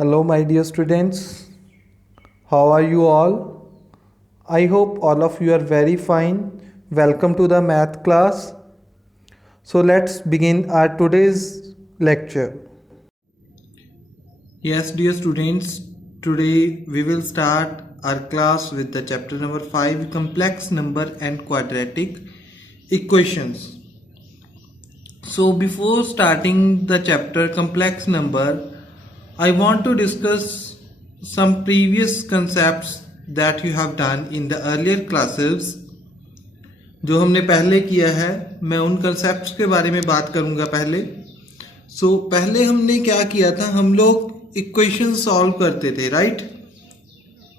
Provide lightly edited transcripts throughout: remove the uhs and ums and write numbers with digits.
Hello, my dear students. How are you all? I hope all of you are very fine. Welcome to the math class. So, let's begin our today's lecture. Yes, dear students, today we will start our class with the chapter number 5, complex number and quadratic equations. So, before starting the chapter complex number, I want to discuss some previous concepts that you have done in the earlier classes. जो हमने पहले किया है, मैं उन concepts के बारे में बात करूंगा पहले. पहले हमने क्या किया था, हम लोग इक्वेशन सॉल्व करते थे, राइट.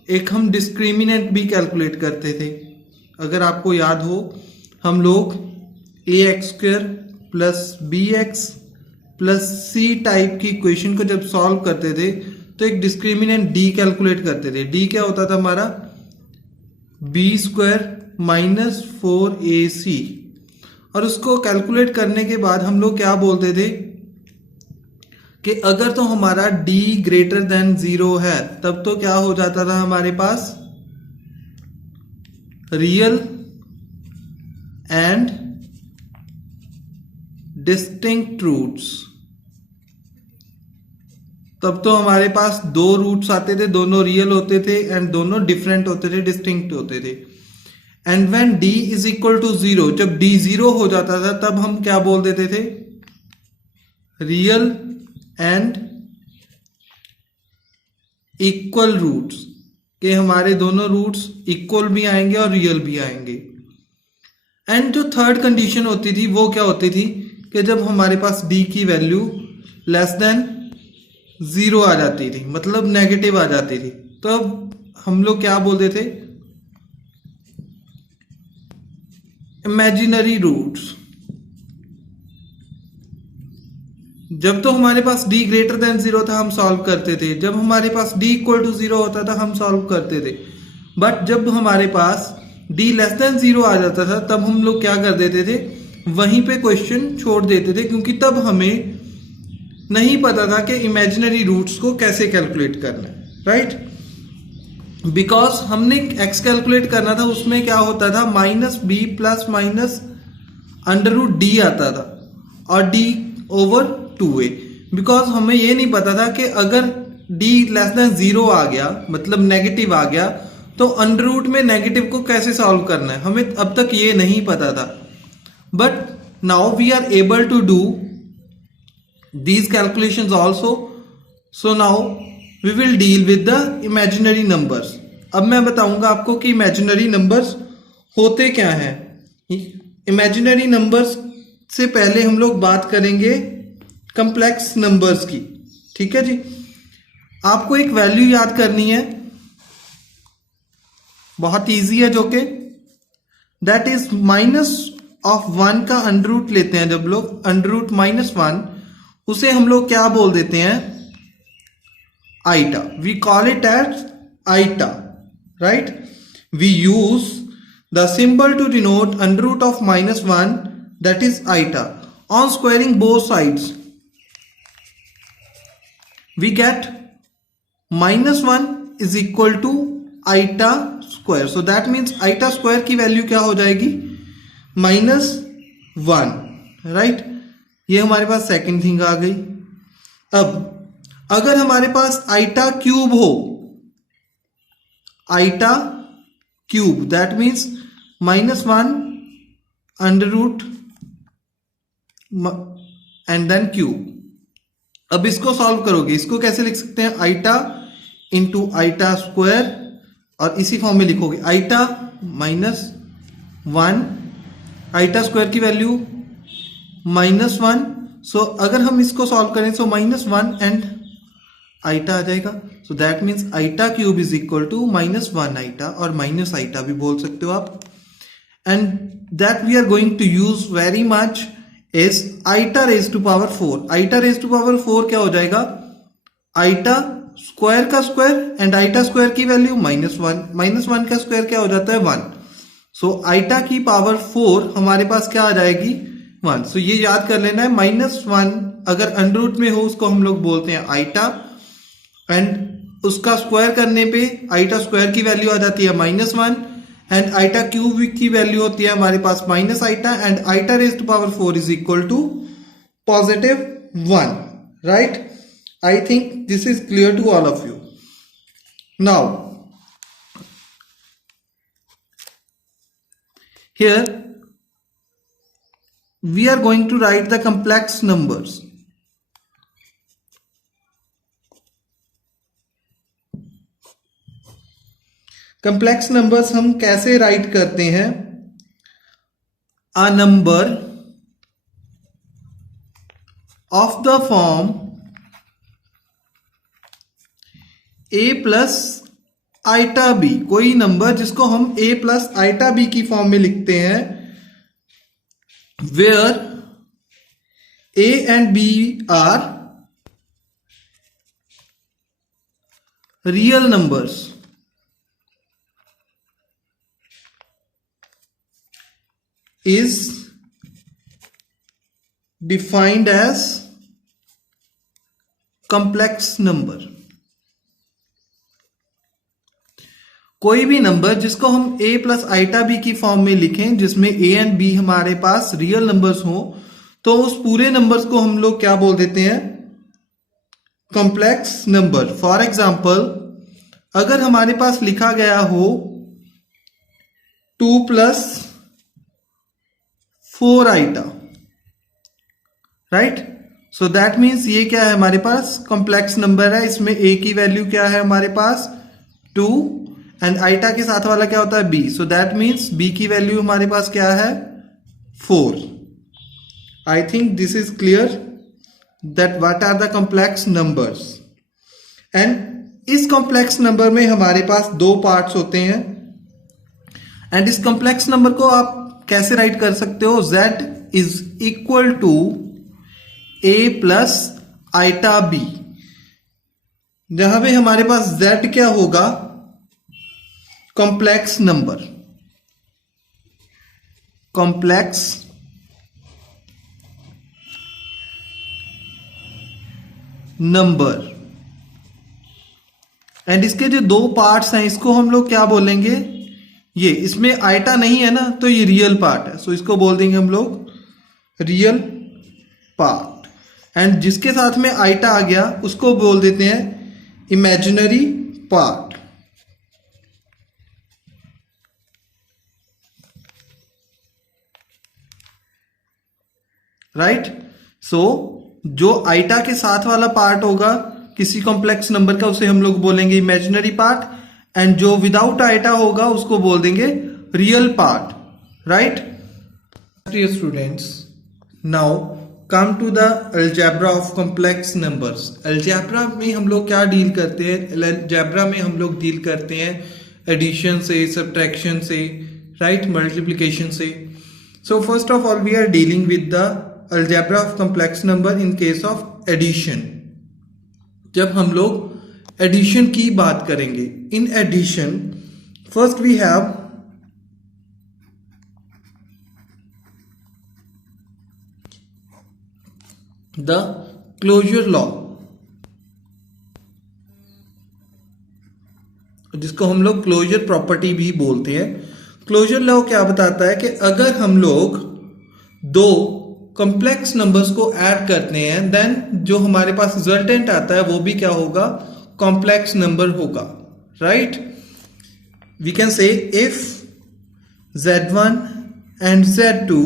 एक हम डिस्क्रिमिनेंट भी कैलकुलेट करते थे. अगर आपको याद हो, हम लोग ax² plus bx plus C type की इक्वेशन को जब सॉल्व करते थे तो एक डिस्क्रिमिनेंट डी कैलकुलेट करते थे. डी क्या होता था हमारा, b² माइनस 4ac. और उसको कैलकुलेट करने के बाद हम लोग क्या बोलते थे कि अगर तो हमारा d ग्रेटर देन 0 है तब तो क्या हो जाता था हमारे पास रियल एंड डिस्टिंक्ट रूट्स. तब तो हमारे पास दो रूट्स आते थे, दोनों रियल होते थे एंड दोनों डिफरेंट होते थे, डिस्टिंक्ट होते थे. And when d is equal to 0, जब d 0 हो जाता था तब हम क्या बोल देते थे, रियल एंड इक्वल रूट्स, के हमारे दोनों रूट्स इक्वल भी आएंगे और रियल भी आएंगे. एंड जो थर्ड कंडीशन होती थी वो क्या होती थी कि जब हमारे पास d की वैल्यू लेस देन 0 आ जाती थी, मतलब नेगेटिव आ जाती थी, तो अब हम लोग क्या बोलते थे, इमेजिनरी रूट्स. जब तो हमारे पास d ग्रेटर देन 0 था हम सॉल्व करते थे, जब हमारे पास d इक्वल टू 0 होता था हम सॉल्व करते थे. बट जब हमारे पास d लेस देन 0 आ जाता था तब हम लोग क्या कर देते थे, वहीं पे क्वेश्चन छोड़ देते थे, क्योंकि तब हमें नहीं पता था कि इमेजिनरी रूट्स को कैसे कैलकुलेट करना है, राइट. बिकॉज हमने x कैलकुलेट करना था, उसमें क्या होता था, minus b plus minus under root D आता था और d ओवर 2a. बिकॉज हमें ये नहीं पता था कि अगर d लेस देन 0 आ गया, मतलब नेगेटिव आ गया, तो अंडर रूट में नेगेटिव को कैसे सॉल्व करना है, हमें अब तक ये नहीं पता था. But now we are able to do these calculations also. So now we will deal with the imaginary numbers. अब मैं बताऊंगा आपको कि imaginary numbers होते क्या हैं. imaginary numbers से पहले हम लोग बात करेंगे complex numbers की, ठीक है जी. आपको एक वैल्यू याद करनी है, बहुत इजी है, जो कि that is माइनस ऑफ 1 का अंडर रूट लेते हैं. जब लोग अंडर रूट -1, उसे हम लोग क्या बोल देते हैं, iota. We call it as iota, right. We use the symbol to denote under root of -1, that is iota. On squaring both sides we get -1 is equal to iota square. So that means iota square की value क्या हो जाएगी, -1, right. ये हमारे पास second thing आ गई. अब अगर हमारे पास आइटा क्यूब हो, iota cube, that means -1 under root and then cube. अब इसको सॉल्व करोगे, इसको कैसे लिख सकते हैं, आइटा इंटू आइटा स्क्वायर, और इसी फॉर्म में लिखोगे आइटा -1, आइटा स्क्वायर की वैल्यू -1. सो अगर हम इसको सॉल्व करें तो -1 एंड आइटा आ जाएगा. So that means iota cube is equal to -1 iota, और माइनस आइटा भी बोल सकते हो आप. And that we are going to use very much is iota raise to power 4. Iota raise to power 4 क्या हो जाएगा, आइटा स्क्वायर का स्क्वायर एंड आइटा स्क्वायर की वैल्यू -1, -1 का स्क्वायर क्या हो जाता है, 1. सो आइटा की पावर 4 हमारे पास क्या आ जाएगी, 1. सो ये याद कर लेना है, -1 अगर अंडर रूट में हो उसको हम लोग बोलते हैं आइटा, एंड उसका स्क्वायर करने पे आइटा स्क्वायर की वैल्यू आ जाती है -1 एंड आइटा क्यूब की वैल्यू होती है हमारे पास minus iota and iota raise to power 4 is equal to +1, right? I think this is clear to all of you. Now here we are going to write the complex numbers. Complex numbers हम कैसे right करते हैं? A number of the form a plus iota B, कोई number जिसको हम a plus iota B की form में लिखते हैं, where a and b are real numbers, is defined as complex number. कोई भी नंबर जिसको हम a प्लस आइटा बी की फॉर्म में लिखें, जिसमें a एंड b हमारे पास रियल नंबर्स हो, तो उस पूरे नंबर्स को हम लोग क्या बोल देते हैं? Complex number. फॉर एग्जाम्पल, अगर हमारे पास लिखा गया हो 2 plus 4 iota, right? So that means ये क्या है? हमारे पास कॉम्प्लेक्स नंबर है. इसमें a की वैल्यू क्या है हमारे पास? 2 एंड आइटा के साथ वाला क्या होता है? b. So that means b की वैल्यू हमारे पास क्या है? 4. I think this is clear that what are the complex numbers. And इस कॉम्प्लेक्स नंबर में हमारे पास दो पार्ट्स होते हैं एंड इस कॉम्प्लेक्स नंबर को आप कैसे राइट कर सकते हो? z is equal to a plus iota b, जहां पे हमारे पास z क्या होगा? Complex number. Complex number. And इसके जो दो पार्ट्स हैं, इसको हम लोग क्या बोलेंगे? ये इसमें आइटा नहीं है ना, तो ये रियल पार्ट है. सो इसको बोल देंगे हम लोग रियल पार्ट. एंड जिसके साथ में आइटा आ गया उसको बोल देते हैं इमेजिनरी पार्ट. राइट? सो जो आइटा के साथ वाला पार्ट होगा किसी कॉम्प्लेक्स नंबर का, उसे हम लोग बोलेंगे इमेजिनरी पार्ट. एंड जो विदाउट आइटा होगा उसको बोल देंगे real part. Right? Dear students, now come to the algebra of complex numbers. Algebra में हम लोग क्या डील करते हैं? अलजेब्रा में हम लोग डील करते हैं एडिशन से, सब्ट्रैक्शन से, राइट, मल्टीप्लिकेशन से. So first of all we are dealing with the algebra of complex number in case of addition. जब हम लोग एडिशन की बात करेंगे, in addition first we have the closure law, जिसको हम लोग क्लोजर प्रॉपर्टी भी बोलते हैं. क्लोजर लॉ क्या बताता है कि अगर हम लोग दो कॉम्प्लेक्स नंबर्स को ऐड करते हैं, देन जो हमारे पास रिजल्टेंट आता है वो भी क्या होगा? कॉम्प्लेक्स नंबर होगा. Right? We can say if z1 and z2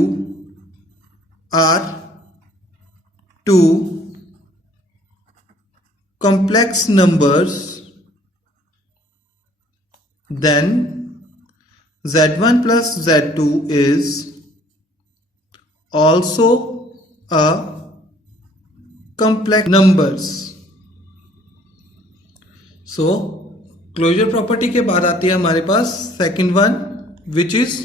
are two complex numbers, then z1 plus z2 is also a complex numbers. So closure property के बाद आती है हमारे पास second one, which is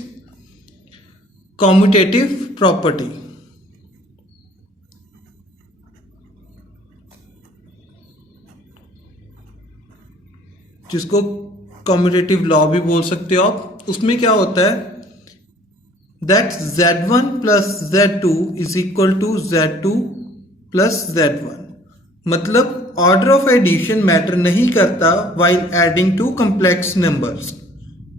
commutative property. जिसको commutative law भी बोल सकते हो आप. उसमें क्या होता है? That z1 plus z2 is equal to z2 plus z1. मतलब ऑर्डर ऑफ एडिशन मैटर नहीं करता while adding to complex numbers,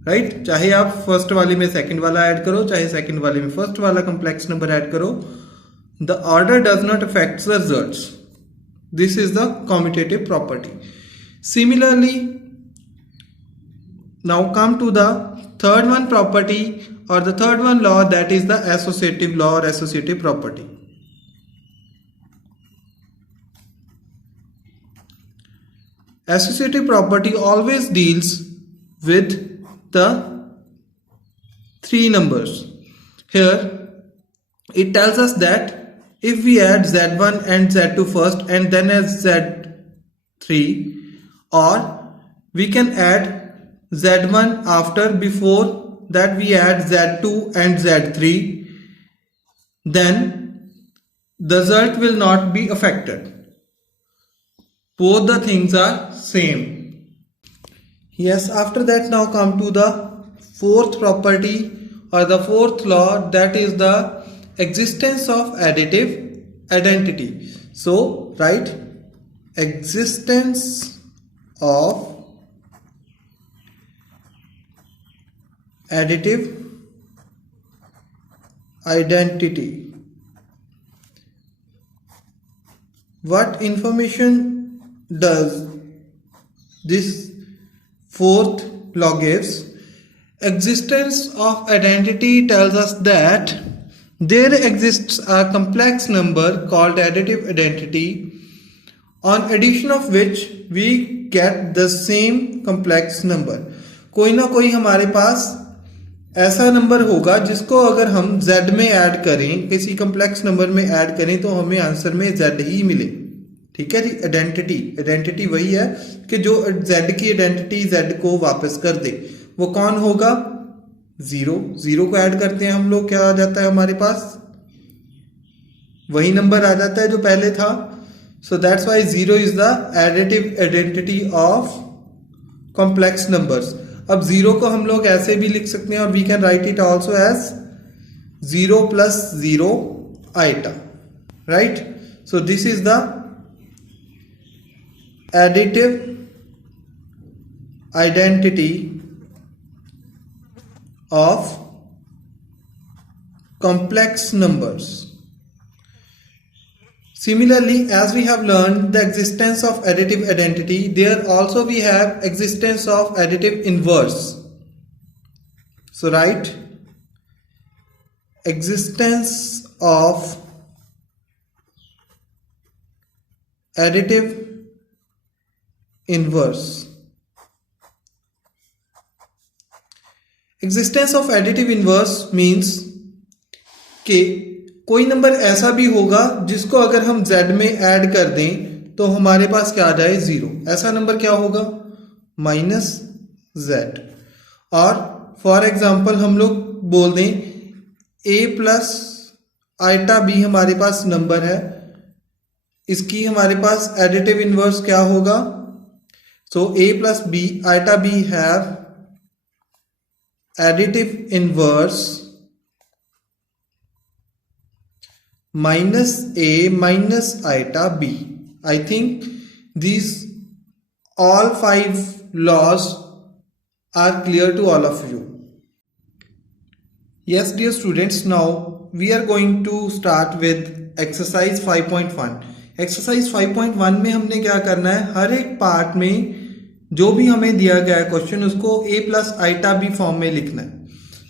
right. चाहे आप फर्स्ट वाले में सेकंड वाला ऐड करो, चाहे सेकंड वाले में फर्स्ट वाला कॉम्प्लेक्स नंबर ऐड करो, the order does not affect the results. This is the commutative property. Similarly now come to the third one property or the third one law, that is the associative law or associative property. Associative property always deals with the three numbers. Here it tells us that if we add z1 and z2 first and then as z3, or we can add z1 after, before that we add z2 and z3, then the result will not be affected. Both the things are same. Yes, after that now come to the fourth property or the fourth law, that is the existence of additive identity. So write existence of additive identity. What information does this fourth law gives? Existence of identity tells us that there exists a complex number called additive identity, on addition of which we get the same complex number. कोई ना कोई हमारे पास ऐसा number होगा जिसको अगर हम z में ऐड करें, किसी कॉम्प्लेक्स नंबर में ऐड करें, तो हमें आंसर में z ही मिले। ठीक है जी। आइडेंटिटी वही है कि जो z की आइडेंटिटी z को वापस कर दे। वो कौन होगा? जीरो को ऐड करते हैं हम लोग, क्या आ जाता है हमारे पास? वही नंबर आ जाता है जो पहले था। So that's why 0 is the additive identity of complex numbers. अब 0 को हम लोग ऐसे भी लिख सकते हैं, और we can write it also as 0 + 0 iota, right. So this is the additive identity of complex numbers. Similarly, as we have learned the existence of additive identity, there also we have existence of additive inverse. So write existence of additive inverse. Existence of additive inverse means कि कोई number ऐसा भी होगा जिसको अगर हम z में add कर दें तो हमारे पास क्या आ जाए? 0। ऐसा नंबर क्या होगा? -z। और फॉर एग्जांपल हम लोग बोल दें a + आइटा b हमारे पास नंबर है, इसकी हमारे पास एडिटिव इनवर्स क्या होगा? So a + b iota b have additive inverse -a - iota b. I think these all 5 laws are clear to all of you. Yes, dear students, now we are going to start with exercise 5.1. Exercise 5.1 में हमने क्या करना है? हर एक part में जो भी हमें दिया गया है क्वेश्चन, उसको a + iota b फॉर्म में लिखना है।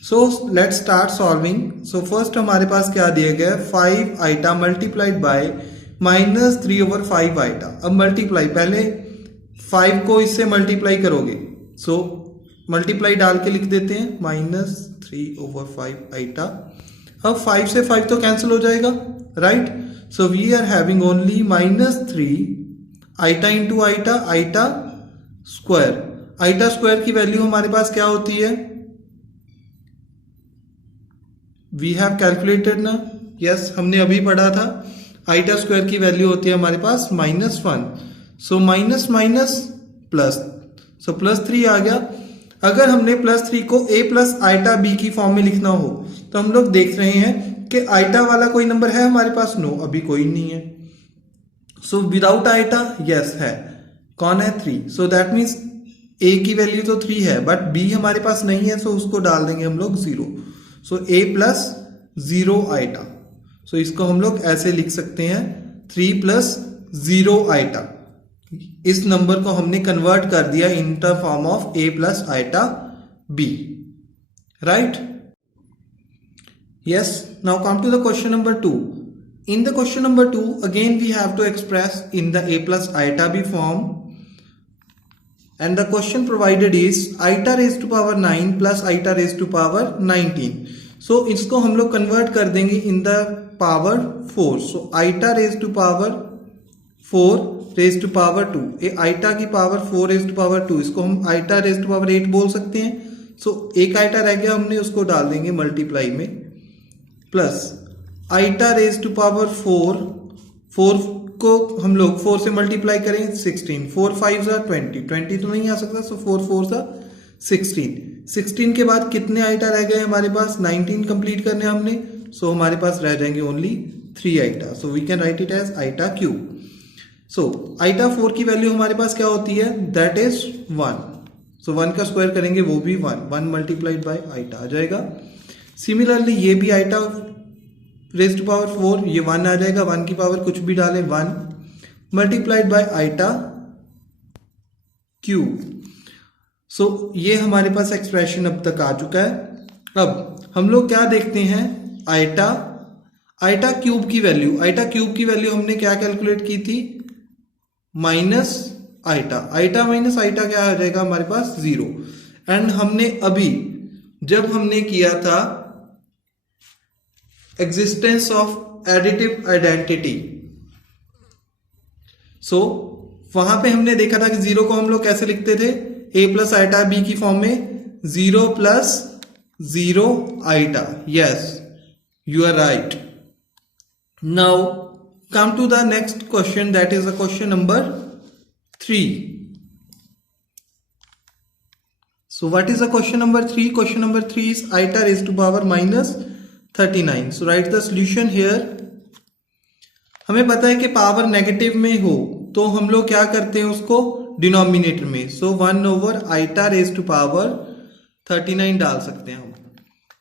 So let's start solving. So first हमारे पास क्या दिया गया है? 5 आइटा मल्टीप्लाइड बाय -3/5 आइटा। अब मल्टीप्लाई, पहले 5 को इससे मल्टीप्लाई करोगे, सो मल्टीप्लाई डाल के लिख देते हैं -3/5 आइटा। अब 5 से 5 तो कैंसिल हो जाएगा, right. So we are having only -3 iota into iota, iota square. Iota square की वैल्यू हमारे पास क्या होती है? वी हैव कैलकुलेटेड ना, यस, हमने अभी पढ़ा था। आइटा स्क्वायर की वैल्यू होती है हमारे पास -1। सो माइनस माइनस प्लस, सो +3 आ गया। अगर हमने +3 को a + आइटा b की फॉर्म में लिखना हो तो हम लोग देख रहे हैं कि आइटा वाला कोई नंबर है हमारे पास? नो, अभी कोई नहीं है। सो विदाउट आइटा यस है, कौन है 3, सो दैट मीन्स ए की वैल्यू तो 3 है बट बी हमारे पास नहीं है, सो उसको डाल देंगे हम लोग 0, सो ए प्लस 0 आइटा, सो इसको हम लोग ऐसे लिख सकते हैं 3 प्लस 0 आइटा। इस नंबर को हमने कन्वर्ट कर दिया in the form of a plus iota B, right. Yes, now come to the question number 2. In the question number 2, again we have to express in the a plus iota b form, and the question provided is iota raised to power 9 plus iota raised to power 19. So इसको हम लोग convert कर देंगे in the power 4. So iota raised to power 4 raised to power 2. ये iota की power 4 raised to power 2, इसको हम iota raised to power 8 बोल सकते हैं। So एक iota रह गया, हमने उसको डाल देंगे multiply में, plus iota raise to power 4 को हम लोग 4 से मल्टीप्लाई करेंगे 16, 4 5 20 तो नहीं आ सकता, सो 4 4 16 के बाद कितने आइटा रह गए हमारे पास, 19 कंप्लीट करने हमने, सो हमारे पास रह जाएंगे only 3 iota, so we can write it as iota cube. So iota 4 की वैल्यू हमारे पास क्या होती है, दैट इज 1, सो 1 का स्क्वायर करेंगे वो भी 1 मल्टीप्लाइड बाय आइटा आ जाएगा। सिमिलरली ये भी आइटा रेज टू पावर 4, ये 1 आ जाएगा, 1 की पावर कुछ भी डालें 1 मल्टीप्लाइड बाय आइटा क्यूब। सो ये हमारे पास एक्सप्रेशन अब तक आ चुका है। अब हम लोग क्या देखते हैं, आइटा क्यूब की वैल्यू हमने क्या कैलकुलेट की थी, माइनस आइटा माइनस आइटा क्या आ जाएगा हमारे पास 0। एंड हमने अभी जब हमने किया था एग्जिस्टेंस ऑफ एडिटिव आइडेंटिटी, सो वहां पे हमने देखा था कि 0 को हम लोग कैसे लिखते थे, a प्लस आइटा b की फॉर्म में 0 plus 0 iota. Yes, you are right. Now come to the next question, that is the question number 3. So what is the question number 3? Question number 3 is iota raised to power minus 39. So write the solution here. हमें पता है कि power negative में हो तो हम लोग क्या करते हैं उसको डिनोमिनेटर में, so 1 over iota raise to power 39 डाल सकते हैं हम।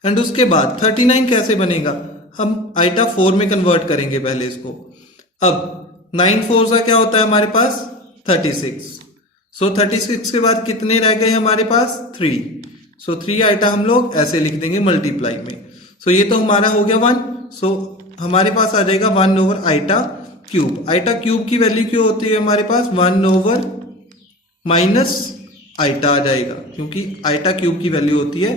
एंड उसके बाद 39 कैसे बनेगा, हम आइटा 4 में कन्वर्ट करेंगे पहले इसको। अब 9 4 का क्या होता है हमारे पास 36, सो 36 के बाद कितने रह गए हमारे पास 3, सो 3 आइटा हम लोग ऐसे लिख देंगे मल्टीप्लाई में। सो ये तो हमारा हो गया 1, सो हमारे पास आ जाएगा 1 over iota cube. Iota cube की वैल्यू क्यों होती है हमारे पास 1 ओवर माइनस आइटा आ जाएगा, क्योंकि आइटा क्यूब की वैल्यू होती है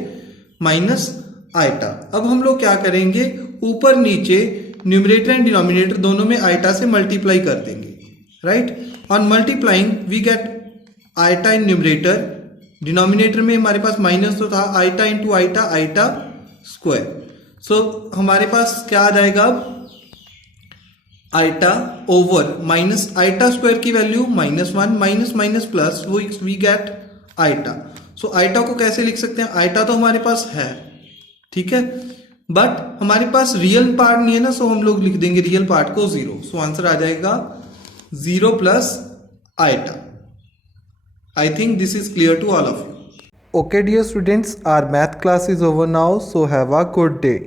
माइनस आइटा। अब हम लोग क्या करेंगे, ऊपर नीचे न्यूमरेटर एंड डिनोमिनेटर दोनों में आइटा से मल्टीप्लाई कर देंगे, right. On multiplying we get iota in numerator, denominator में हमारे पास माइनस तो था, iota into iota square. So हमारे पास क्या आ जाएगा अब, iota over minus iota square की वैल्यू -1 माइनस प्लस वो we get iota. So iota को कैसे लिख सकते हैं, आइटा तो हमारे पास है, ठीक है, बट हमारे पास रियल पार्ट नहीं है ना, सो हम लोग लिख देंगे रियल पार्ट को 0। सो आंसर आ जाएगा 0 plus iota. I think this is clear to all of you. Okay dear students, our math class is over now, so have a good day.